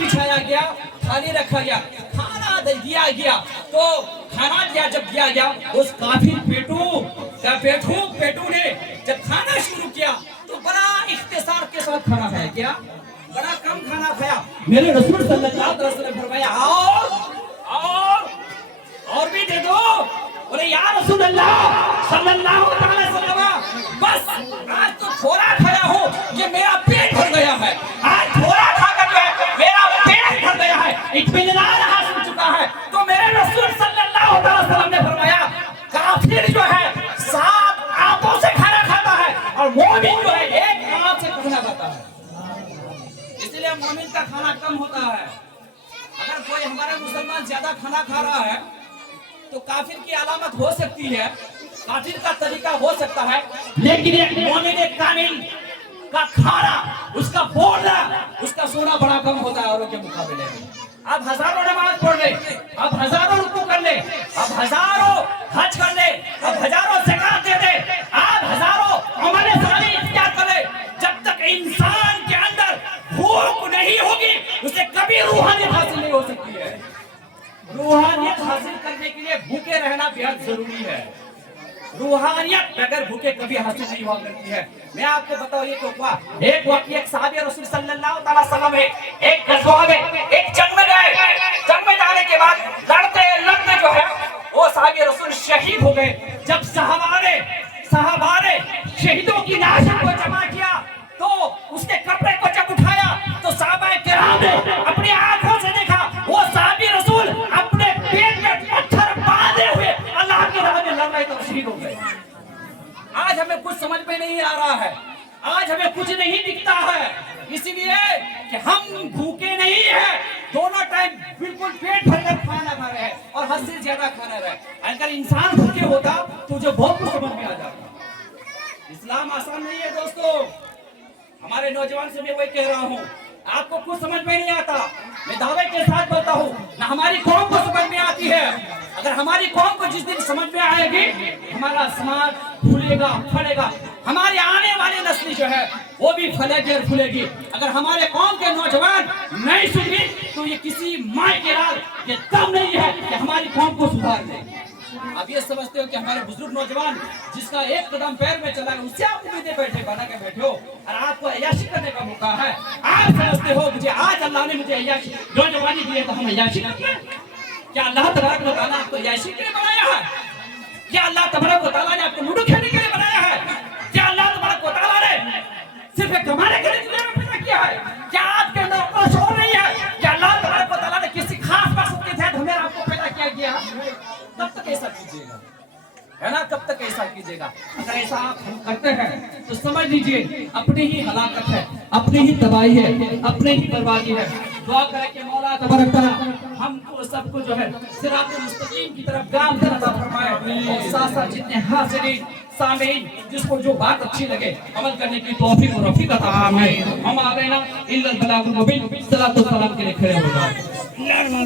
بچھایا گیا, تھالی رکھا گیا, کھانا دیا گیا. تو کھانا دیا جب دیا گیا, اس کافر پیٹو نے جب کھانا شروع کیا تو بڑا اختصار کے ساتھ کھانا کھایا. کیا بڑا کم کھانا کھایا. میرے رسول صلی اللہ علیہ وسلم نے فرمایا اور بھی دے دو. بولے یا رسول اللہ صلی اللہ علیہ وسلم, بس آج تو تھوڑا کھایا ہوں کہ میرا پیٹ بھر گیا ہے. آج تھوڑا کھا کر جو ہے میرا پیٹ بھر گیا ہے, اطمینان حاصل چکا ہے. تو میرے رسول صلی اللہ علیہ وسلم نے فرمایا کافر جو ہے 7 آنتوں سے کھانا کھاتا ہے اور مومن جو ہے 1 آنت سے کھانا کھاتا ہے. اس لیے مومن کا کھانا کم ہوتا ہے. اگر کوئی ہمارا مسلمان زیادہ کھانا کھا رہا ہے تو کافر کی علامت ہو سکتی ہے, کافر کا طریقہ ہو سکتا ہے, لیکن ایک مومن کامل کا کھانا, اس کا بولنا, اس کا سونا بڑا کم ہوتا ہے اوروں کے مقابلے میں. آپ ہزاروں نماز پڑھ لیں, آپ ہزاروں رکوع کر لیں, آپ ہزاروں حج کر لیں, آپ ہزاروں زکات دے دیں, آپ ہزاروں عمل صالح اختیار کر لیں, جب تک انسان کے اندر بھوک نہیں ہوگی اسے کبھی روحانیت حاصل نہیں ہو سکتی ہے. روحانیت حاصل کرنے کے لیے بھوکے رہنا بہت ضروری ہے. روحانیت بغیر بھوکے کبھی حاصل نہیں ہوا کرتی ہے. میں آپ کو بتاؤں یہ تو ایک واقعہ, ایک صحابی رسول صلی اللہ علیہ وسلم ہے, ایک غزوہ میں ایک جنگ میں گئے. جنگ میں جانے کے بعد لڑتے جو ہے وہ صحابی رسول شہید ہو گئے. جب صحابہ نے شہیدوں کی لاشوں کو جمع کیا تو اس کے کپڑے کو جب اٹھایا تو صحابہ کرام نے اپنی آنکھوں سے دیکھا وہ صحابی رسول اپنے پیٹ میں پتھر باندھے ہوئے اللہ کی راہ میں لڑ رہے تو شہید ہو گئے. آج ہمیں کچھ سمجھ میں نہیں آ رہا ہے, آج ہمیں کچھ نہیں دکھتا ہے, اسی لیے کہ ہم بھوکے نہیں ہیں, دونوں ٹائم بالکل پیٹ بھر کر کھانا کھا رہے ہیں اور حد سے زیادہ کھانا رہے. اگر انسان بھوکے ہوتا تو جو بہت کچھ سمجھ میں آ جاتا. اسلام آسان نہیں ہے دوستو. ہمارے نوجوان سے میں وہی کہہ رہا ہوں, آپ کو کچھ سمجھ میں نہیں آتا, میں دعوے کے ساتھ بولتا ہوں نہ ہماری قوم کو سمجھ میں آتی ہے. اگر ہماری قوم کو جس دن سمجھ میں آئے گی ہمارا سماج پھولے گا, پھلے گا, ہماری آنے والی نسل جو ہے وہ بھی پھلے گی اور پھولے گی. اگر ہمارے قوم کے نوجوان نہیں سنیں تو یہ کسی ماں کے رات یہ کم نہیں ہے کہ ہماری قوم کو سدھار دے. آپ یہ سمجھتے ہو کہ ہمارے بزرگ نوجوان جس کا ایک قدم پیر میں چلا ہے اس سے آپ امیدیں بنا کے بیٹھے ہو اور آپ کو عیاشی کرنے کا موقع ہے. آپ سمجھتے ہو مجھے آج اللہ نے مجھے عیاشی نوجوانی دی ہے تو ہم عیاشی کرتے ہیں. کیا اللہ تبارک و تعالیٰ آپ کو عیاشی کے لیے بنایا ہے؟ کیا اللہ تبارک و تعالیٰ نے آپ کو لوڈو کھیلنے کے لیے بنایا ہے؟ کیا اللہ تبارک و تعالیٰ نے صرف ایک کمانے کے لیے دنیا میں پیدا کیا ہے؟ کیا آپ کے اندر اپنا شعور نہیں ہے؟ کیا اللہ تبارک و تعالیٰ نے کسی خاص مقصد کے تحت ہمیں آپ کو پیدا کیا گیا؟ کب تک ایسا کیجیے گا, ہے نا, کب تک ایسا کیجیے گا؟ اگر ایسا آپ کرتے ہیں تو سمجھ لیجیے اپنی ہی ہلاکت ہے, اپنی ہی تباہی ہے, اپنی ہی بربادی ہے. دعا کریں کہ مولا تبارک تعالیٰ ہم کو سب کو جو ہے صراط مستقیم کی طرف گامزن عطا فرمائے اور ساتھ ساتھ جتنے حاضرین سامعین جس کو جو بات اچھی لگے عمل کرنے کی توفیق و رفیق عطا فرمائے. ہم آ گئے نا الا البلاغ المبین, صلاۃ و سلام کے لیے کھڑے ہو جائیں.